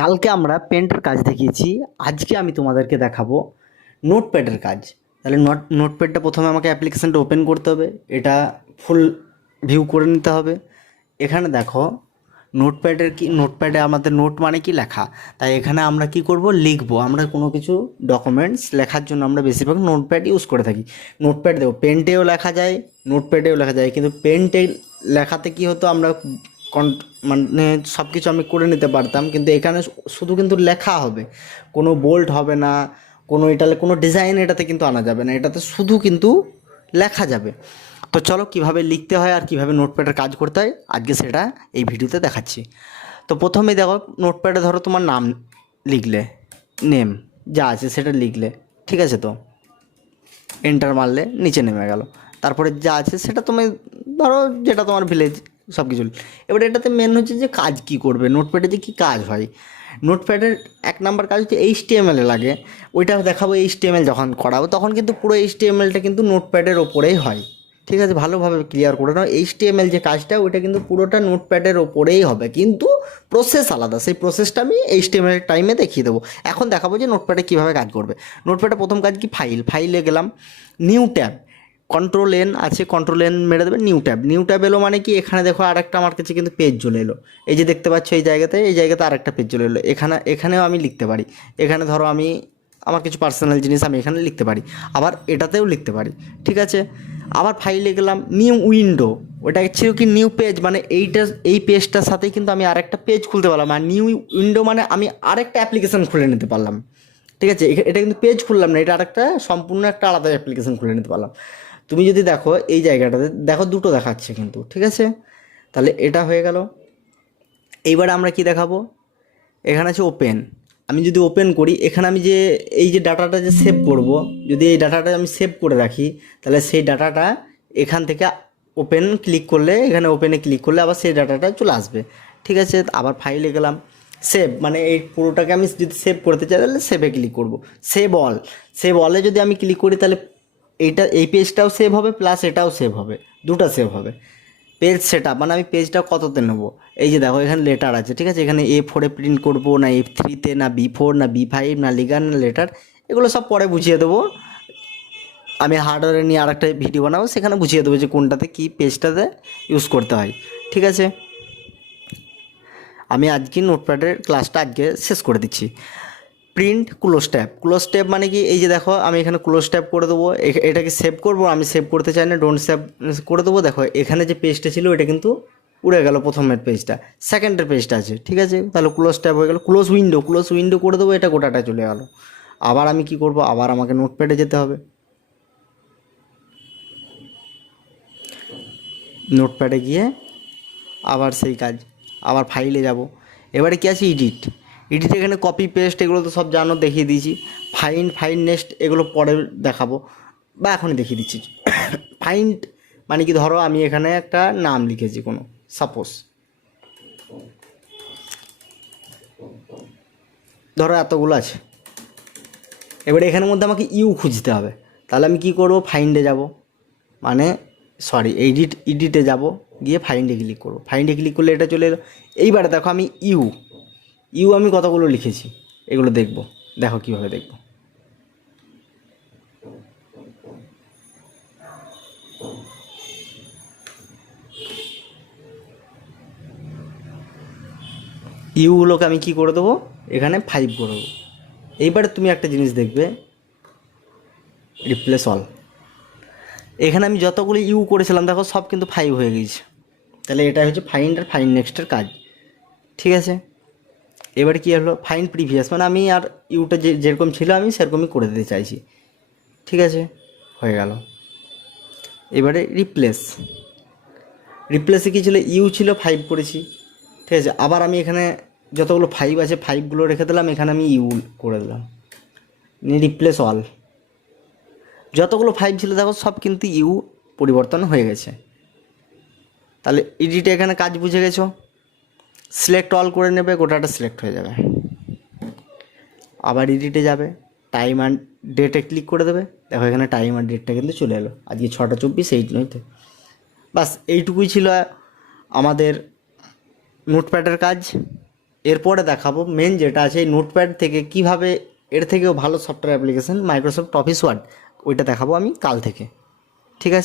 কালকে আমরা পেন্টের কাজ দেখিয়েছি, আজকে আমি তোমাদেরকে দেখাবো নোটপ্যাডের কাজ। তাহলে নোটপ্যাডটা প্রথমে আমাকে অ্যাপ্লিকেশানটা ওপেন করতে হবে, এটা ফুল ভিউ করে নিতে হবে। এখানে দেখো নোটপ্যাডে আমাদের নোট মানে কি লেখা, তাই এখানে আমরা কি করব, লিখবো। আমরা কোনো কিছু ডকুমেন্টস লেখার জন্য আমরা বেশিরভাগ নোটপ্যাড ইউজ করে থাকি। নোটপ্যাড দেখো, পেন্টেও লেখা যায়, নোটপ্যাডেও লেখা যায়, কিন্তু পেন্টে লেখাতে কি হতো, আমরা মানে সব কিছু আমি করে নিতে পারতাম, কিন্তু এখানে শুধু কিন্তু লেখা হবে, কোনো বোল্ট হবে না, কোনো এটাতে কোনো ডিজাইন এটাতে কিন্তু আনা যাবে না, এটাতে শুধু কিন্তু লেখা যাবে। তো চলো কীভাবে লিখতে হয় আর কীভাবে নোটপ্যাডের কাজ করতে হয় আজকে সেটা এই ভিডিওতে দেখাচ্ছি। তো প্রথমে দেখো, নোটপ্যাডে ধরো তোমার নাম লিখলে, নেম যা আছে সেটা লিখলে, ঠিক আছে? তো এন্টার মারলে নিচে নেমে গেল, তারপরে যা আছে সেটা তুমি ধরো যেটা তোমার ভিলেজ সব কিছু। এবারে এটাতে মেন হচ্ছে যে কাজ কি করবে, নোটপ্যাডে যে কী কাজ হয়। নোটপ্যাডের এক নাম্বার কাজ হচ্ছে এইচটিএমএল লাগে, ওইটা দেখাবো। এইচটিএমএল যখন করাবো তখন কিন্তু পুরো এইচটিএমএলটা কিন্তু নোটপ্যাডের ওপরেই হয়, ঠিক আছে? ভালোভাবে ক্লিয়ার করে নাও, এইচটিএমএল যে কাজটা ওইটা কিন্তু পুরোটা নোটপ্যাডের ওপরেই হবে, কিন্তু প্রসেস আলাদা। সেই প্রসেসটা আমি এইচটিএমএল টাইমে দেখিয়ে দেবো। এখন দেখাবো যে নোটপ্যাডে কীভাবে কাজ করবে। নোটপ্যাডে প্রথম কাজ কি, ফাইলে গেলাম, নিউ ট্যাব, কন্ট্রোল এন আছে, কন্ট্রোল এন মেরে দেবে, নিউ ট্যাব এলো। মানে কি, এখানে দেখো আরেকটা আমার কাছে কিন্তু পেজ চলে এলো, এই যে দেখতে পাচ্ছ এই জায়গাতে আরেকটা পেজ চলে এলো। এখানেও আমি লিখতে পারি। এখানে ধরো আমি আমার কিছু পার্সোনাল জিনিস আমি এখানে লিখতে পারি, আবার এটাতেও লিখতে পারি, ঠিক আছে? আবার ফাইলে গেলাম, নিউ উইন্ডো, ওটা ছিল কি নিউ পেজ, মানে এই পেজটার সাথেই কিন্তু আমি আরেকটা পেজ খুলতে পারলাম। আর নিউ উইন্ডো মানে আমি আরেকটা অ্যাপ্লিকেশান খুলে নিতে পারলাম, ঠিক আছে? এটা কিন্তু পেজ খুললাম না, এটা আরেকটা সম্পূর্ণ একটা আলাদা অ্যাপ্লিকেশান খুলে নিতে পারলাম। তুমি যদি দেখো এই জায়গাটাতে দেখো দুটো দেখাচ্ছে কিন্তু, ঠিক আছে? তাহলে এটা হয়ে গেল। এইবারে আমরা কি দেখাবো, এখানে আছে ওপেন। আমি যদি ওপেন করি, এখানে আমি যে এই যে ডাটাটা যে সেভ করব, যদি এই ডাটাটা আমি সেভ করে রাখি, তাহলে সেই ডাটাটা এখান থেকে ওপেন ক্লিক করলে, এখানে ওপেনে ক্লিক করলে আবার সেই ডাটাটা চলে আসবে, ঠিক আছে? আবার ফাইলে গেলাম, সেভ, মানে এই পুরোটাকে আমি যদি সেভ করতে চাই তাহলে সেভে ক্লিক করব। সেভ অলে যদি আমি ক্লিক করি তাহলে এই পেজটাও সেভ হবে, প্লাস এটাও সেভ হবে, দুটো সেভ হবে। পেজ সেটআপ মানে আমি পেজটা কততে নেবো, এই যে দেখো এখানে লেটার আছে, ঠিক আছে? এখানে A4-এ প্রিন্ট করবো না A3-তে, না B4, না B5, না লিগার, না লেটার, এগুলো সব পরে বুঝিয়ে দেবো। আমি হার্ডওয়্যারে নিয়ে আরেকটা ভিডিও বানাবো, সেখানে বুঝিয়ে দেবো যে কোনটাতে কী পেজটাতে ইউজ করতে হয়, ঠিক আছে? আমি আজকে নোটপ্যাডের ক্লাসটা আজকে শেষ করে দিচ্ছি। প্রিন্ট ক্লোজ ট্যাব মানে কি, এই যে দেখো আমি এখানে ক্লোজ ট্যাব করে দেবো। এটাকে সেভ করবো, আমি সেভ করতে চাই না, ডোন্ট সেভ করে দেবো। দেখো এখানে যে পেজটা ছিল ওইটা কিন্তু উড়ে গেল, প্রথমের পেজটা, সেকেন্ডের পেজটা আছে, ঠিক আছে? তাহলে ক্লোজ ট্যাব হয়ে গেল। ক্লোজ উইন্ডো করে দেবো, এটা গোটাটা চলে গেল। আবার আমি কি করব, আবার আমাকে নোটপ্যাডে যেতে হবে, নোটপ্যাডে গিয়ে আবার সেই কাজ, আবার ফাইলে যাব। এবারে কি আছে, এডিট এখানে কপি পেস্ট এগুলো তো সব জানো, দেখিয়ে দিয়েছি। ফাইন্ড নেক্সট এগুলো পরে দেখাবো, বা এখনই দেখিয়ে দিচ্ছি। ফাইন্ড মানে কি, ধরো আমি এখানে একটা নাম লিখেছি কোনো, সাপোজ ধরো এতগুলো আছে। এবারে এখানের মধ্যে আমাকে ইউ খুঁজতে হবে, তাহলে আমি কি করব, ফাইন্ডে যাব, মানে এডিটে যাব, গিয়ে ফাইন্ডে ক্লিক করবো। ফাইন্ডে ক্লিক করলে এটা চলে এলো। এইবারে দেখো আমি ইউ আমি কতগুলো লিখেছি এগুলো দেখব, দেখো কীভাবে দেখব। ইউগুলোকে আমি কি করে দেবো, এখানে 5 করে দেবো। এইবারে তুমি একটা জিনিস দেখবে, রিপ্লেস অল, এখানে আমি যতগুলো ইউ করেছিলাম দেখো সব কিন্তু 5 হয়ে গেছে। তাহলে এটা হচ্ছে ফাইন্ড নেক্সটের কাজ, ঠিক আছে? এবারে কী হলো, ফাইন্ড প্রিভিয়াস, মানে আমি আর ইউটা যেরকম ছিল আমি সেরকমই করে দিতে চাইছি, ঠিক আছে? হয়ে গেল। এবারে রিপ্লেসে কী ছিল, ইউ ছিল 5 করেছি, ঠিক আছে? আবার আমি এখানে যতগুলো 5 আছে 5গুলো রেখে দিলাম, এখানে আমি ইউ করে দিলাম, নিয়ে রিপ্লেস অল। যতগুলো 5 ছিল দেখো সব কিন্তু ইউ পরিবর্তন হয়ে গেছে। তাহলে এডিটে এখানে কাজ বুঝে গেছো। সিলেক্ট অল করে নেবে, গোটাটা সিলেক্ট হয়ে যাবে। আবার এডিটে যাবে, টাইম অ্যান্ড ডেটে ক্লিক করে দেবে, দেখো এখানে টাইম আর ডেটটা কিন্তু চলে এলো, আজকে 6টা 24 8 নয়তো। বাস এইটুকুই ছিল আমাদের নোটপ্যাডের কাজ। এরপরে দেখাবো মেন যেটা আছে এই নোটপ্যাড থেকে কিভাবে এর থেকেও ভালো software application Microsoft office word, ওইটা দেখাবো আমি কাল থেকে। ঠিক আছে।